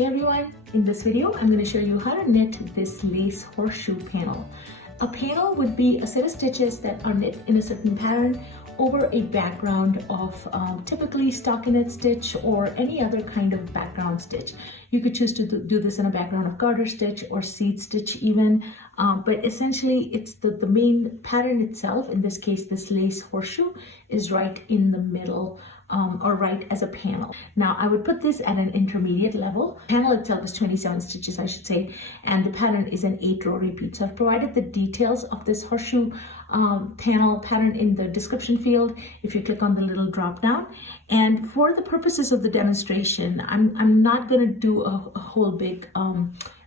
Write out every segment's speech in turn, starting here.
Hey everyone, in this video I'm going to show you how to knit this lace horseshoe panel. A panel would be a set of stitches that are knit in a certain pattern over a background of typically stockinette stitch or any other kind of background stitch. You could choose to do this in a background of garter stitch or seed stitch even, but essentially it's the main pattern itself. In this case, this lace horseshoe is right in the middle or right as a panel. Now I would put this at an intermediate level. The panel itself is 27 stitches, I should say, and the pattern is an 8-row repeat. So I've provided the details of this horseshoe panel pattern in the description field if you click on the little drop down. And for the purposes of the demonstration, I'm not going to do a whole big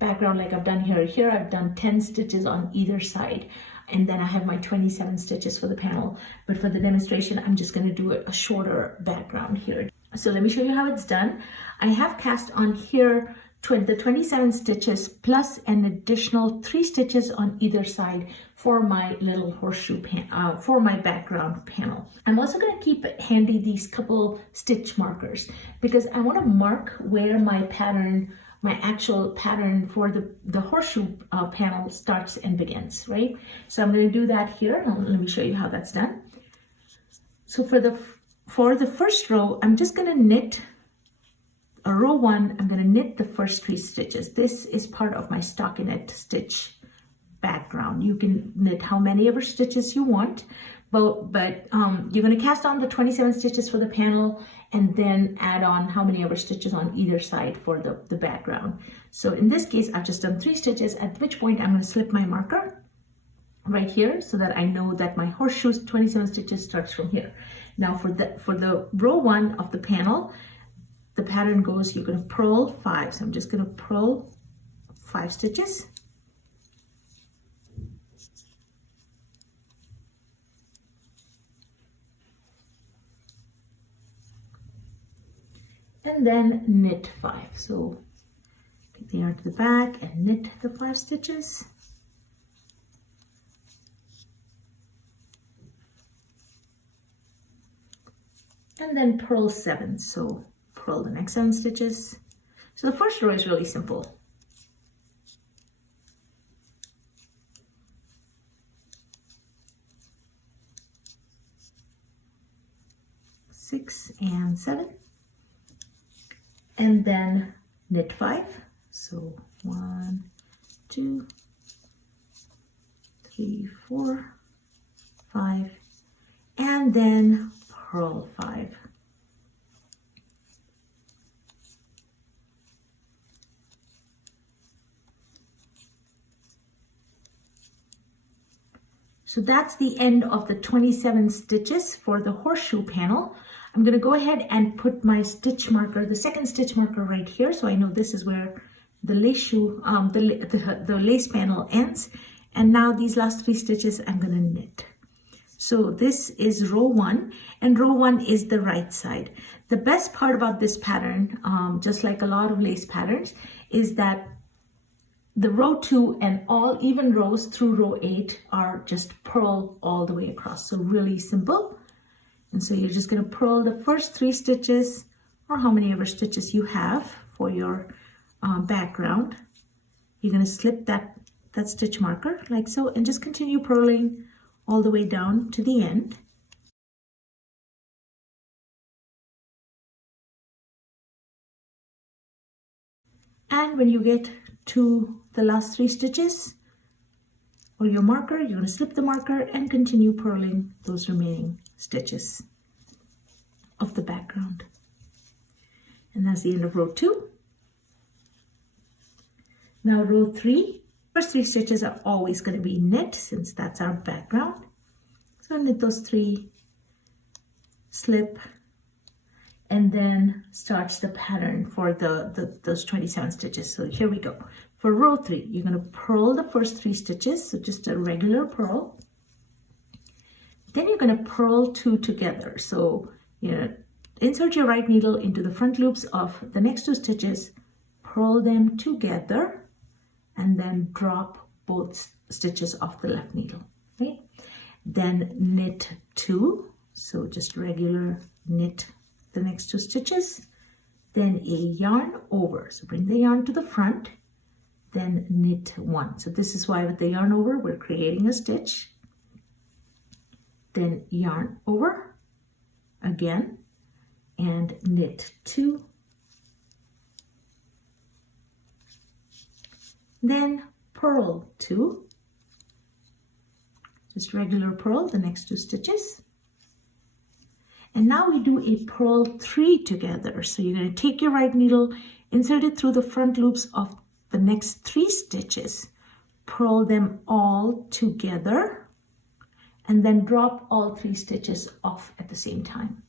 background like I've done here. Here I've done 10 stitches on either side, and then I have my 27 stitches for the panel. But for the demonstration, I'm just going to do a shorter background here. So let me show you how it's done. I have cast on here the 27 stitches plus an additional 3 stitches on either side for my little horseshoe for my background panel. I'm also going to keep handy these couple stitch markers because I want to mark where my actual pattern for the horseshoe panel starts and begins, right? So I'm going to do that here. Let me show you how that's done. So for the first row, I'm just going to knit a row 1. I'm going to knit the first 3 stitches. This is part of my stockinette stitch background. You can knit how many ever stitches you want, but you're going to cast on the 27 stitches for the panel and then add on how many ever stitches on either side for the background. So in this case, I've just done 3 stitches, at which point I'm going to slip my marker right here so that I know that my horseshoe's 27 stitches starts from here. Now for the row 1 of the panel, the pattern goes, you're going to purl 5. So I'm just going to purl 5 stitches. And then knit 5. So take the yarn to the back and knit the 5 stitches. And then purl 7. So purl the next 7 stitches. So the first row is really simple. Six and 7. And then knit 5. So 1, 2, 3, 4, 5, and then purl 5. So that's the end of the 27 stitches for the horseshoe panel. I'm going to go ahead and put my stitch marker, the second stitch marker right here, so I know this is where the lace the lace panel ends. And now these last 3 stitches I'm going to knit. So this is row 1, and row 1 is the right side. The best part about this pattern, just like a lot of lace patterns, is that the row 2 and all even rows through row 8 are just purl all the way across. So really simple. And so you're just going to purl the first 3 stitches, or how many ever stitches you have for your background. You're going to slip that stitch marker like so, and just continue purling all the way down to the end. And when you get to the last 3 stitches or your marker, you're going to slip the marker and continue purling those remaining stitches of the background. And that's the end of row 2. Now row 3, first 3 stitches are always going to be knit since that's our background. So knit those 3, slip, and then starts the pattern for those 27 stitches. So here we go. For row 3, you're going to purl the first 3 stitches, so just a regular purl. Then you're going to purl 2 together. So insert your right needle into the front loops of the next 2 stitches, purl them together, and then drop both stitches off the left needle, right? Then knit 2, so just regular knit the next 2 stitches, then a yarn over. So bring the yarn to the front, then knit 1. So this is why with the yarn over, we're creating a stitch. Then yarn over again and knit 2. Then purl 2. Just regular purl the next 2 stitches. And now we do a purl 3 together. So you're going to take your right needle, insert it through the front loops of the next 3 stitches, purl them all together, and then drop all 3 stitches off at the same time.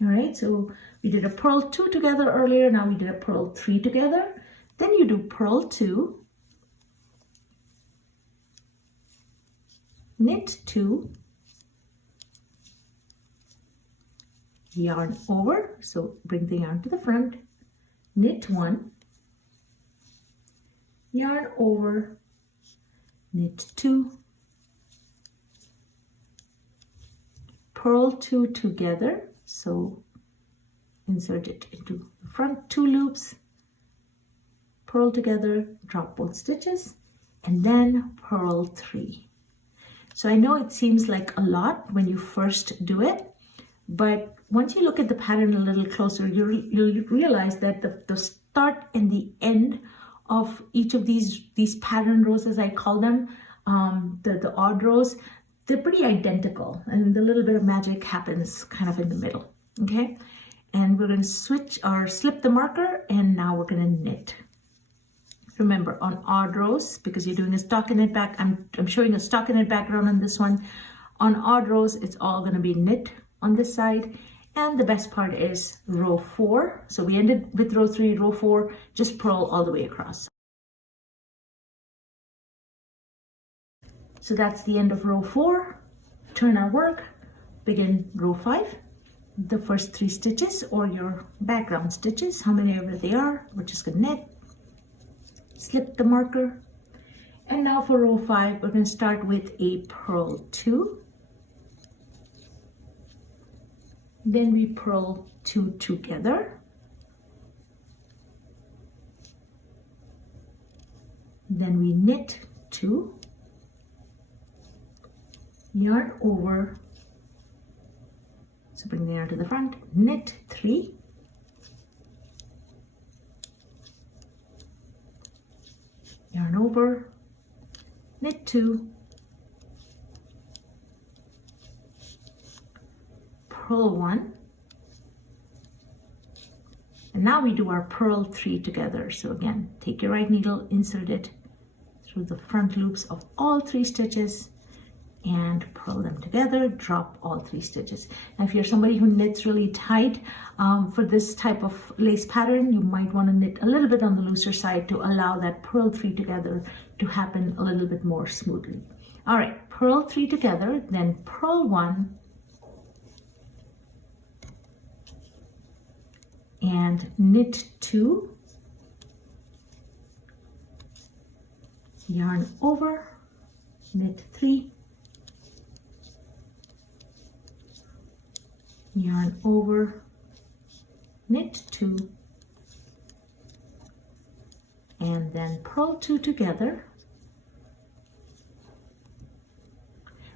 All right, so we did a purl 2 together earlier, now we did a purl 3 together. Then you do purl 2, knit 2, yarn over, so bring the yarn to the front, knit 1, yarn over, knit 2, purl 2 together, so insert it into the front 2 loops, purl together, drop both stitches, and then purl 3. So I know it seems like a lot when you first do it, but once you look at the pattern a little closer, you'll realize that the start and the end of each of these pattern rows, as I call them, the odd rows, they're pretty identical, and the little bit of magic happens kind of in the middle, okay? And we're going to switch or slip the marker, and now we're going to knit. Remember, on odd rows, because you're doing a stockinette back, I'm showing a stockinette background on this one. On odd rows, it's all going to be knit on this side. And the best part is row 4. So we ended with row 3, row 4, just purl all the way across. So that's the end of row 4. Turn our work, begin row 5. The first 3 stitches, or your background stitches, how many ever they are, we're just going to knit, slip the marker. And now for row 5, we're going to start with a purl 2. Then we purl 2 together. Then we knit 2, yarn over, so bring the yarn to the front, knit 3, yarn over, knit 2, purl 1, and now we do our purl 3 together. So again, take your right needle, insert it through the front loops of all 3 stitches and purl them together, drop all 3 stitches. Now if you're somebody who knits really tight, for this type of lace pattern, you might want to knit a little bit on the looser side to allow that purl 3 together to happen a little bit more smoothly. All right, purl 3 together, then purl 1, and knit 2, yarn over, knit 3, yarn over, knit 2, and then purl 2 together,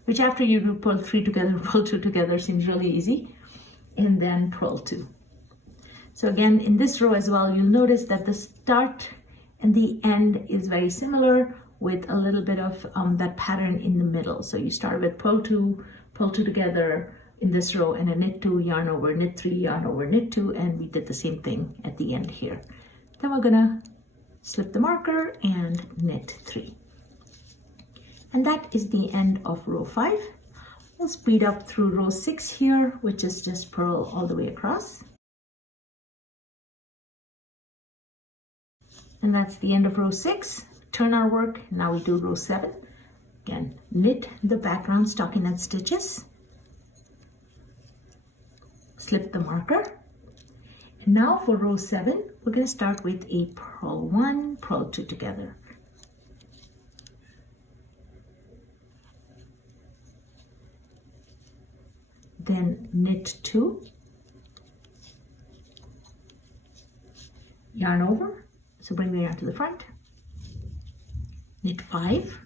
which after you do purl 3 together, purl 2 together seems really easy, and then purl 2. So again, in this row as well, you'll notice that the start and the end is very similar, with a little bit of that pattern in the middle. So you start with purl 2 together in this row, and a knit 2, yarn over, knit 3, yarn over, knit 2, and we did the same thing at the end here. Then we're gonna slip the marker and knit 3. And that is the end of row 5. We'll speed up through row 6 here, which is just purl all the way across. And that's the end of row 6. Turn our work. Now we do row 7. Again, knit the background stockinette stitches, slip the marker. And now for row 7, we're going to start with a purl 1, purl 2 together. Then knit 2, yarn over, so bring the yarn to the front, knit 5,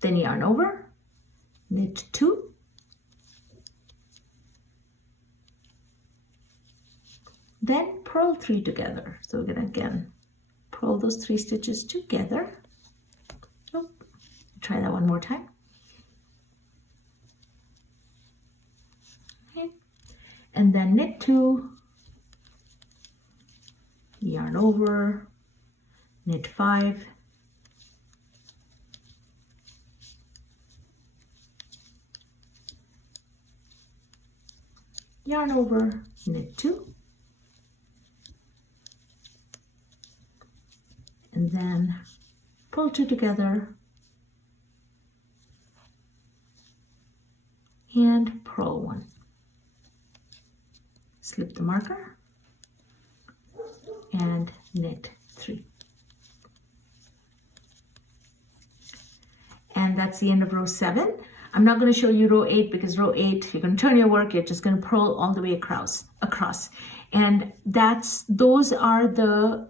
then yarn over, knit 2, then purl 3 together. So we're gonna again purl those 3 stitches together. Oh, try that one more time. Okay, and then knit 2, yarn over, knit 5, yarn over, knit 2, and then pull 2 together and purl 1. Slip the marker and knit 3. And that's the end of row 7. I'm not going to show you row 8 because row 8, you're going to turn your work, you're just going to purl all the way across. And those are the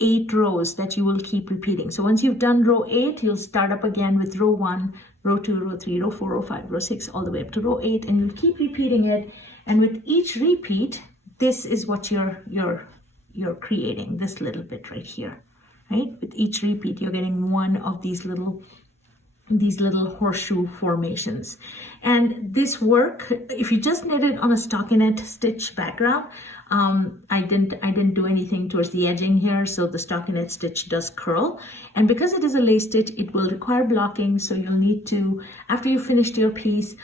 8 rows that you will keep repeating. So once you've done row 8, you'll start up again with row 1, row 2, row 3, row 4, row 5, row 6, all the way up to row 8, and you'll keep repeating it. And with each repeat, this is what you're creating, this little bit right here, right? With each repeat, you're getting one of these little horseshoe formations. And this work, if you just knit it on a stockinette stitch background, I didn't do anything towards the edging here, so the stockinette stitch does curl. And because it is a lace stitch, it will require blocking, so you'll need to, after you've finished your piece,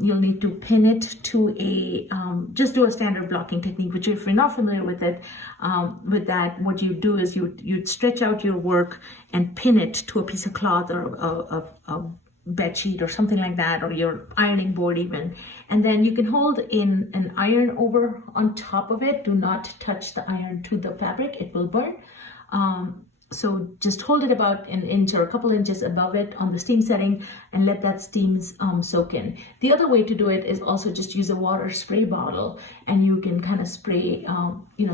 you'll need to pin it to a, just do a standard blocking technique, which if you're not familiar with it, with that, what you do is you'd stretch out your work and pin it to a piece of cloth or a bed sheet or something like that, or your ironing board even, and then you can hold in an iron over on top of it. Do not touch the iron to the fabric, it will burn. So just hold it about an inch or a couple inches above it on the steam setting and let that steam soak in. The other way to do it is also just use a water spray bottle, and you can kind of spray,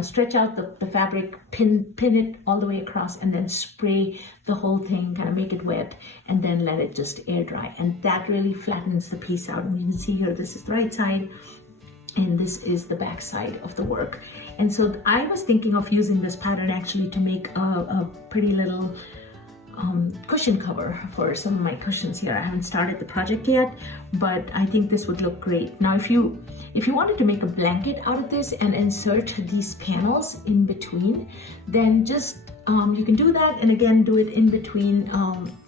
stretch out the fabric, pin it all the way across, and then spray the whole thing, kind of make it wet, and then let it just air dry. And that really flattens the piece out. And you can see here, this is the right side, and this is the back side of the work. And so I was thinking of using this pattern actually to make a pretty little cushion cover for some of my cushions here. I haven't started the project yet, but I think this would look great. Now, if you wanted to make a blanket out of this and insert these panels in between, then just you can do that, and again do it in between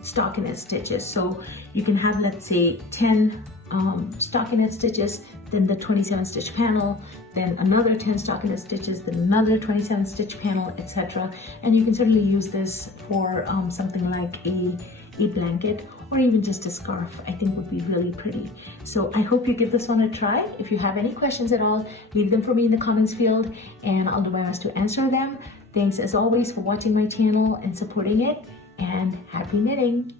stockinette stitches. So you can have, let's say, 10 stockinette stitches, then the 27 stitch panel, then another 10 stockinette stitches, then another 27 stitch panel, etc. And you can certainly use this for something like a blanket, or even just a scarf. I think would be really pretty. So I hope you give this one a try. If you have any questions at all, leave them for me in the comments field, and I'll do my best to answer them. Thanks as always for watching my channel and supporting it, and happy knitting!